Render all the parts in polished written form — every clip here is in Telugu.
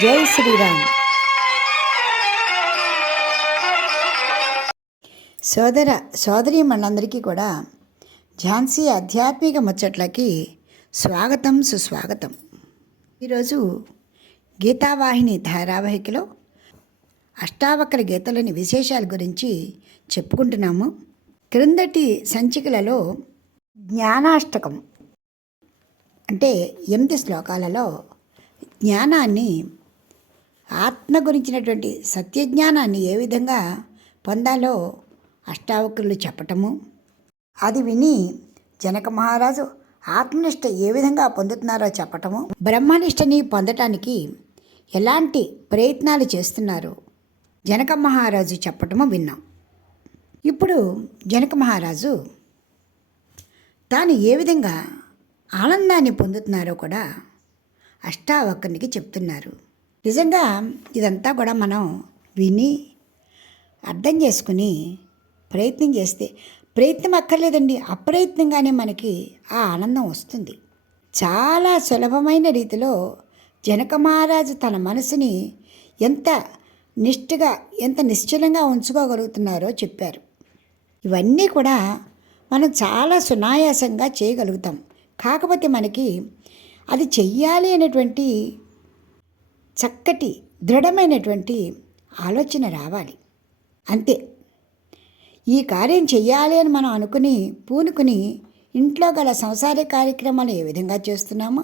జై శ్రీరామ్. సోదరి మనందరికీ కూడా ఝాన్సీ ఆధ్యాత్మిక ముచ్చట్లకి స్వాగతం, సుస్వాగతం. ఈరోజు గీతావాహిని ధారావాహికలో అష్టావక్ర గీతలోని విశేషాల గురించి చెప్పుకుంటున్నాము. క్రిందటి సంచికలలో జ్ఞానాష్టకం అంటే 8 శ్లోకాలలో జ్ఞానాన్ని, ఆత్మ గురించినటువంటి సత్యజ్ఞానాన్ని ఏ విధంగా పొందాలో అష్టావక్రులు చెప్పటము, అది విని జనక మహారాజు ఆత్మనిష్ట ఏ విధంగా పొందుతున్నారో చెప్పటము, బ్రహ్మనిష్టని పొందటానికి ఎలాంటి ప్రయత్నాలు చేస్తున్నారో జనక మహారాజు చెప్పటము విన్నాం. ఇప్పుడు జనక మహారాజు తాను ఏ విధంగా ఆనందాన్ని పొందుతున్నారో కూడా అష్టావక్రునికి చెప్తున్నారు. నిజంగా ఇదంతా కూడా మనం విని అర్థం చేసుకుని ప్రయత్నం చేస్తే, ప్రయత్నం అక్కర్లేదండి, అప్రయత్నంగానే మనకి ఆ ఆనందం వస్తుంది. చాలా సులభమైన రీతిలో జనక మహారాజు తన మనసుని ఎంత నిష్ఠగా, ఎంత నిశ్చలంగా ఉంచుకోగలుగుతున్నారో చెప్పారు. ఇవన్నీ కూడా మనం చాలా సునాయాసంగా చేయగలుగుతాం. కాకపోతే మనకి అది చెయ్యాలి అనేటువంటి చక్కటి దృఢమైనటువంటి ఆలోచన రావాలి, అంతే. ఈ కార్యం చెయ్యాలి అని మనం అనుకుని పూనుకుని ఇంట్లో గల సంసార కార్యక్రమాలు ఏ విధంగా చేస్తున్నామో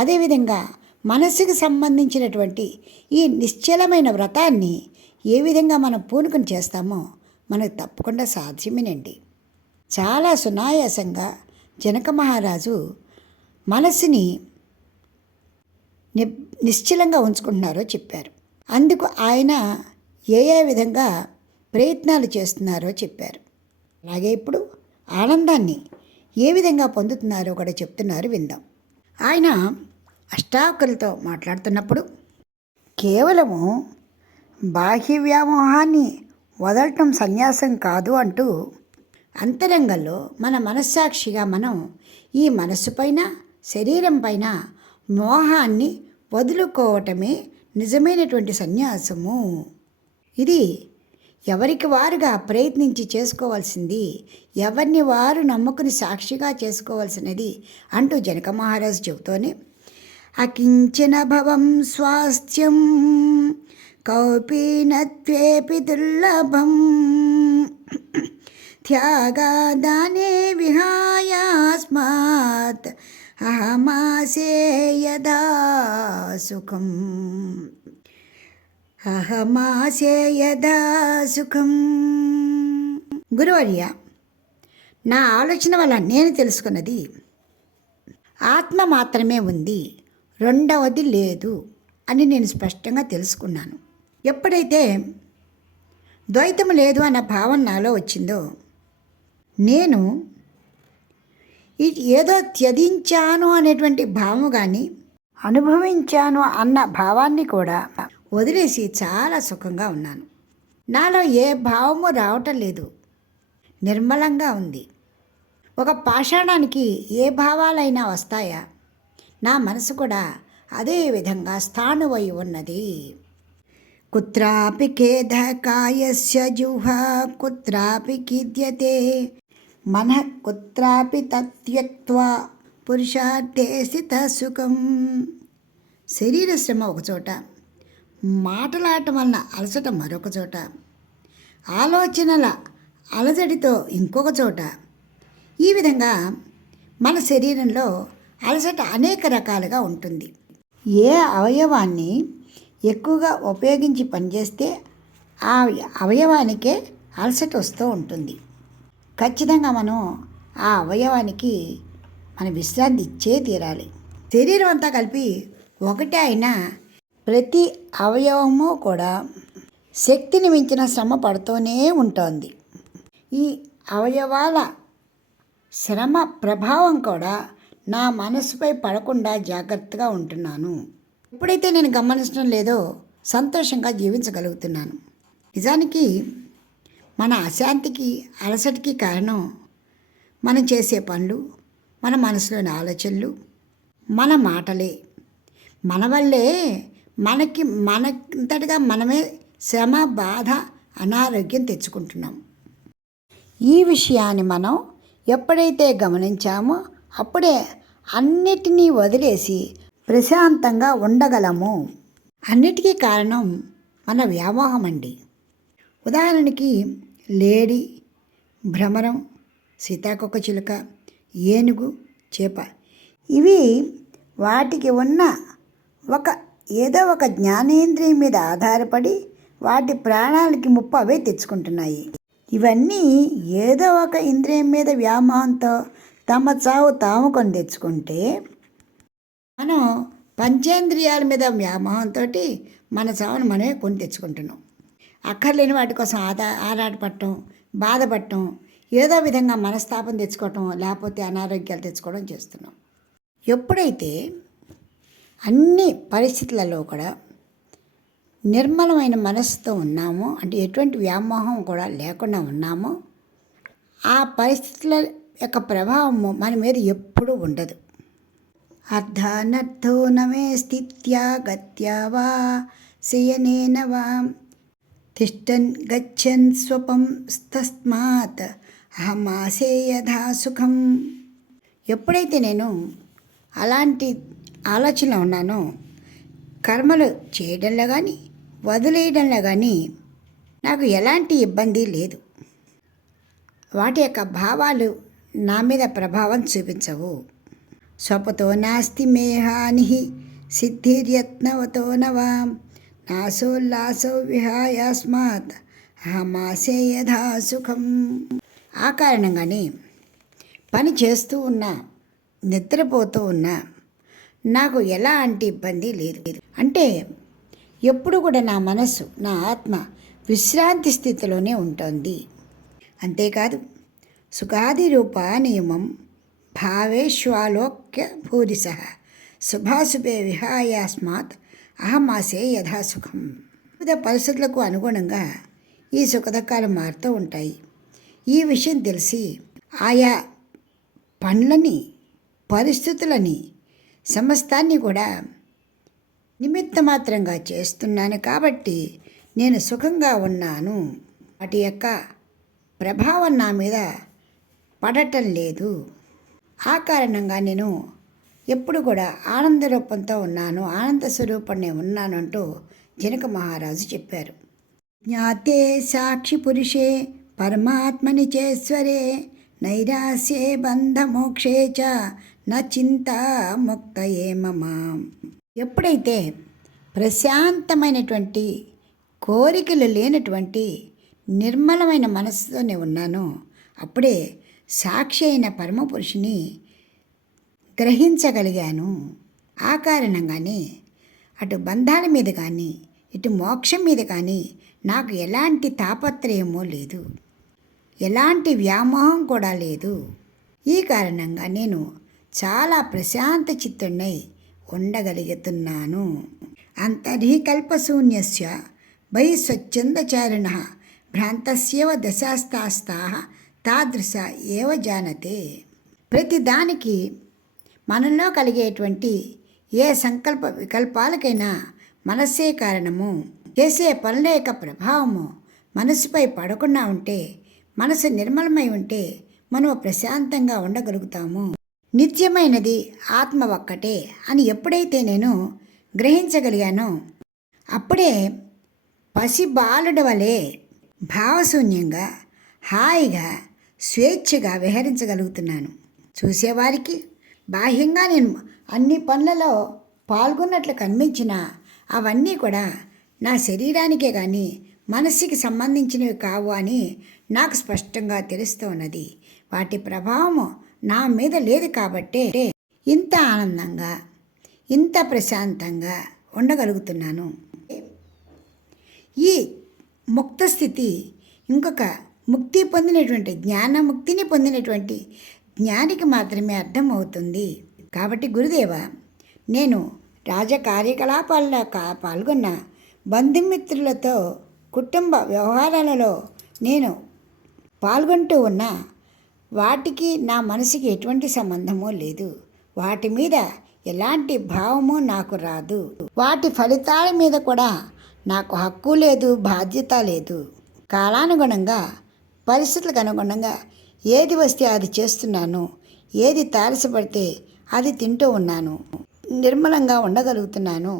అదేవిధంగా మనసుకు సంబంధించినటువంటి ఈ నిశ్చలమైన వ్రతాన్ని ఏ విధంగా మనం పూనుకుని చేస్తామో మనకు తప్పకుండా సాధ్యమేనండి. చాలా సునాయాసంగా జనక మహారాజు మనసుని నిశ్చలంగా ఉంచుకుంటున్నారో చెప్పారు. అందుకు ఆయన ఏ విధంగా ప్రయత్నాలు చేస్తున్నారో చెప్పారు. అలాగే ఇప్పుడు ఆనందాన్ని ఏ విధంగా పొందుతున్నారో కూడా చెప్తున్నారు, విందాం. ఆయన అష్టావక్రులతో మాట్లాడుతున్నప్పుడు కేవలము బాహ్య వ్యామోహాన్ని వదలటం సన్యాసం కాదు అంటూ అంతరంగంలో మన మనస్సాక్షిగా మనం ఈ మనస్సు పైన, శరీరం పైన మోహాన్ని వదులుకోవటమే నిజమైనటువంటి సన్యాసము. ఇది ఎవరికి వారుగా ప్రయత్నించి చేసుకోవాల్సింది, ఎవరిని వారు నమ్ముకుని సాక్షిగా చేసుకోవాల్సినది అంటూ జనక మహారాజు చెబుతూనే అకించన భవం స్వాస్థ్యం కౌపీనత్వేపి దుర్లభం త్యాగాదానే విహాయాస్మాత్ అహమాసే యదా సుఖం అహమాసే యదా సుఖం. గురువర్య, నా ఆలోచన వల్ల నేను తెలుసుకున్నది ఆత్మ మాత్రమే ఉంది, రెండవది లేదు అని నేను స్పష్టంగా తెలుసుకున్నాను. ఎప్పుడైతే ద్వైతం లేదు అన్న భావన నాలో వచ్చిందో, నేను ఏదో త్యజించాను అనేటువంటి భావం కానీ అనుభవించాను అన్న భావాన్ని కూడా వదిలేసి చాలా సుఖంగా ఉన్నాను. నాలో ఏ భావము రావటం లేదు, నిర్మలంగా ఉంది. ఒక పాషాణానికి ఏ భావాలైనా వస్తాయా? నా మనసు కూడా అదే విధంగా స్థాణువై ఉన్నది. కుత్రాపి ఖేదకాయస్య జుహా కుత్రాపి ఖిద్యతే మనః కుత్రాపి తత్యక్త్వా పురుషార్థే స్థితః సుఖం. శరీర శ్రమ ఒకచోట, మాటలాడటం వలన అలసట మరొక చోట, ఆలోచనల అలజడితో ఇంకొక చోట, ఈ విధంగా మన శరీరంలో అలసట అనేక రకాలుగా ఉంటుంది. ఏ అవయవాన్ని ఎక్కువగా ఉపయోగించి పనిచేస్తే ఆ అవయవానికే అలసట వస్తూ ఉంటుంది. ఖచ్చితంగా మనం ఆ అవయవానికి మన విశ్రాంతి ఇచ్చే తీరాలి. శరీరం అంతా కలిపి ఒకటే అయినా ప్రతి అవయవము కూడా శక్తిని మించిన శ్రమ పడుతూనే ఉంటుంది. ఈ అవయవాల శ్రమ ప్రభావం కూడా నా మనసుపై పడకుండా జాగ్రత్తగా ఉంటున్నాను. ఎప్పుడైతే నేను గమనించడం లేదో సంతోషంగా జీవించగలుగుతున్నాను. నిజానికి మన అశాంతికి, అలసటికి కారణం మనం చేసే పనులు, మన మనసులోని ఆలోచనలు, మన మాటలే. మన వల్లే మనంతటిగా మనమే శ్రమ, బాధ, అనారోగ్యం తెచ్చుకుంటున్నాం. ఈ విషయాన్ని మనం ఎప్పుడైతే గమనించామో అప్పుడే అన్నిటినీ వదిలేసి ప్రశాంతంగా ఉండగలము. అన్నిటికీ కారణం మన వ్యామోహం అండి. ఉదాహరణకి లేడి, భ్రమరం, సీతాకోకచిలుక, ఏనుగు, చేప, ఇవి వాటికి ఉన్న ఏదో ఒక జ్ఞానేంద్రియం మీద ఆధారపడి వాటి ప్రాణాలకి ముప్పు అవే తెచ్చుకుంటున్నాయి. ఇవన్నీ ఏదో ఒక ఇంద్రియం మీద వ్యామోహంతో తమ చావు తాము కొని తెచ్చుకుంటే, మనం పంచేంద్రియాల మీద వ్యామోహంతో మన చావును మనమే కొని తెచ్చుకుంటున్నాం. అక్కర్లేని వాటి కోసం ఆరాటపడటం, బాధపడటం, ఏదో విధంగా మనస్తాపం తెచ్చుకోవటం, లేకపోతే అనారోగ్యాలు తెచ్చుకోవడం చేస్తున్నాం. ఎప్పుడైతే అన్ని పరిస్థితులలో కూడా నిర్మలమైన మనస్సుతో ఉన్నామో, అంటే ఎటువంటి వ్యామోహం కూడా లేకుండా ఉన్నామో, ఆ పరిస్థితుల యొక్క ప్రభావము మన మీద ఎప్పుడూ ఉండదు. అర్ధానర్థో నమే స్థిత్యా గత్యా వా శయనేన వా తిష్టన్ గచ్చన్ స్వపం తస్మాత్ అహమాసే యథా సుఖం. ఎప్పుడైతే నేను అలాంటి ఆలోచనలో ఉన్నానో, కర్మలు చేయడంలో కానీ వదిలేయడంలో కానీ నాకు ఎలాంటి ఇబ్బంది లేదు. వాటి యొక్క భావాలు నా మీద ప్రభావం చూపించవు. స్వపతో నాస్తి మేహాని సిద్ధిర్యత్నవతో నవా నాసోల్లాసో విహాయాస్మాత్ అహమాసే యథా సుఖం. ఆ కారణంగానే పని చేస్తూ ఉన్నా, నిద్రపోతూ ఉన్నా నాకు ఎలాంటి ఇబ్బంది లేదు. అంటే ఎప్పుడు కూడా నా మనస్సు, నా ఆత్మ విశ్రాంతి స్థితిలోనే ఉంటుంది. అంతేకాదు, సుఖాది రూప నియమం భావేష్వాలోక్య భూరిశ శుభాశుభే విహాయాస్మాత్ అహమాసే యథాసుఖం. వివిధ పరిస్థితులకు అనుగుణంగా ఈ సుఖదుఖాలు మారుతూ ఉంటాయి. ఈ విషయం తెలిసి ఆయా పనులని, పరిస్థితులని, సమస్తాన్ని కూడా నిమిత్త మాత్రంగా చేస్తున్నాను కాబట్టి నేను సుఖంగా ఉన్నాను. వాటి యొక్క ప్రభావం నా మీద పడటం లేదు. ఆ కారణంగా నేను ఎప్పుడు కూడా ఆనంద రూపంతో ఉన్నాను, ఆనంద స్వరూపంలో ఉన్నాను అంటూ జనక మహారాజు చెప్పారు. జ్ఞాతే సాక్షి పురుషే పరమాత్మని చేశ్వరే నైరాస్యే బంధమోక్షే చ నా చింత ముక్తయే మమ. ఎప్పుడైతే ప్రశాంతమైనటువంటి కోరికలు లేనటువంటి నిర్మలమైన మనస్సుతోనే ఉన్నానో అప్పుడే సాక్షి అయిన పరమపురుషుని గ్రహించగలిగాను. ఆ కారణంగానే అటు బంధాల మీద కానీ ఇటు మోక్షం మీద కానీ నాకు ఎలాంటి తాపత్రయమో లేదు, ఎలాంటి వ్యామోహం కూడా లేదు. ఈ కారణంగా నేను చాలా ప్రశాంత చిత్తున్నై ఉండగలుగుతున్నాను. అంతర్హికల్పశూన్యస్య బహి స్వచ్ఛందచారిణ భ్రాంతస్యవ దశాస్తాస్తా తాదృశ ఏవ జానతే. ప్రతిదానికి మనలో కలిగేటువంటి ఏ సంకల్ప వికల్పాలకైనా మనస్సే కారణము. చేసే పనుల యొక్క ప్రభావము మనసుపై పడకుండా ఉంటే, మనసు నిర్మలమై ఉంటే మనం ప్రశాంతంగా ఉండగలుగుతాము. నిత్యమైనది ఆత్మ ఒక్కటే అని ఎప్పుడైతే నేను గ్రహించగలిగానో అప్పుడే పసిబాలుడి వలె భావశూన్యంగా, హాయిగా, స్వేచ్ఛగా విహరించగలుగుతున్నాను. చూసేవారికి బాహ్యంగా నేను అన్ని పనులలో పాల్గొన్నట్లు కనిపించినా అవన్నీ కూడా నా శరీరానికే కానీ మనస్సుకి సంబంధించినవి కావు అని నాకు స్పష్టంగా తెలుస్తూ ఉన్నది. వాటి ప్రభావము నా మీద లేదు కాబట్టే ఇంత ఆనందంగా, ఇంత ప్రశాంతంగా ఉండగలుగుతున్నాను. ఈ ముక్త స్థితి ఇంకొక ముక్తి పొందినటువంటి, జ్ఞానముక్తిని పొందినటువంటి జ్ఞానికి మాత్రమే అర్థమవుతుంది. కాబట్టి గురుదేవ, నేను రాజకార్యకలాపాల్లో పాల్గొన్న బంధుమిత్రులతో కుటుంబ వ్యవహారాలలో నేను పాల్గొంటూ ఉన్నా వాటికి నా మనసుకి ఎటువంటి సంబంధమూ లేదు. వాటి మీద ఎలాంటి భావము నాకు రాదు. వాటి ఫలితాల మీద కూడా నాకు హక్కు లేదు, బాధ్యత లేదు. కాలానుగుణంగా, పరిస్థితులకు అనుగుణంగా ఏది వస్తే అది చేస్తున్నాను. ఏది తారసపడితే అది తింటూ ఉన్నాను. నిర్మలంగా ఉండగలుగుతున్నాను.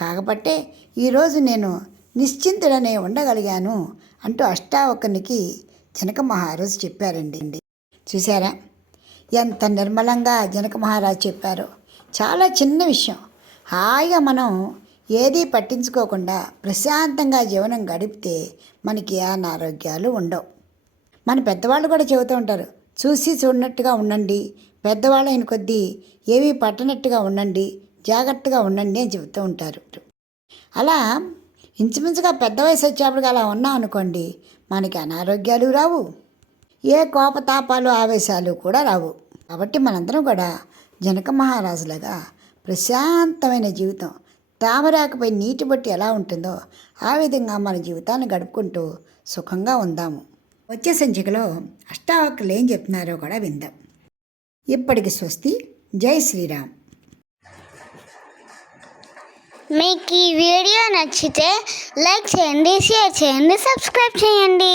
కాకపోతే ఈరోజు నేను నిశ్చింతుడనే ఉండగలిగాను అంటూ అష్టావకునికి జనక మహారాజు చెప్పారండి. చూసారా ఎంత నిర్మలంగా జనక మహారాజు చెప్పారో. చాలా చిన్న విషయం. హాయిగా మనం ఏదీ పట్టించుకోకుండా ప్రశాంతంగా జీవనం గడిపితే మనకి ఏ అనారోగ్యాలు ఉండవు. మన పెద్దవాళ్ళు కూడా చెబుతూ ఉంటారు, చూసి చూడనట్టుగా ఉండండి, పెద్దవాళ్ళు అయిన కొద్దీ ఏమీ పట్టనట్టుగా ఉండండి, జాగ్రత్తగా ఉండండి అని చెబుతూ ఉంటారు. అలా ఇంచుమించుగా పెద్ద వయసు వచ్చేప్పటికి అలా ఉన్నాం అనుకోండి, మనకి అనారోగ్యాలు రావు, ఏ కోపతాపాలు ఆవేశాలు కూడా రావు. కాబట్టి మనందరం కూడా జనక మహారాజులాగా ప్రశాంతమైన జీవితం, తామరాకుపై నీటి బట్టి ఎలా ఉంటుందో ఆ విధంగా మన జీవితాన్ని గడుపుకుంటూ సుఖంగా ఉందాము. వచ్చే సంచికలో అష్టావక్రులు ఏం చెప్తున్నారో కూడా విందాం. ఇప్పటికి స్వస్తి. జై శ్రీరామ్. మీకు ఈ వీడియో నచ్చితే లైక్ చేయండి, షేర్ చేయండి, సబ్స్క్రైబ్ చేయండి.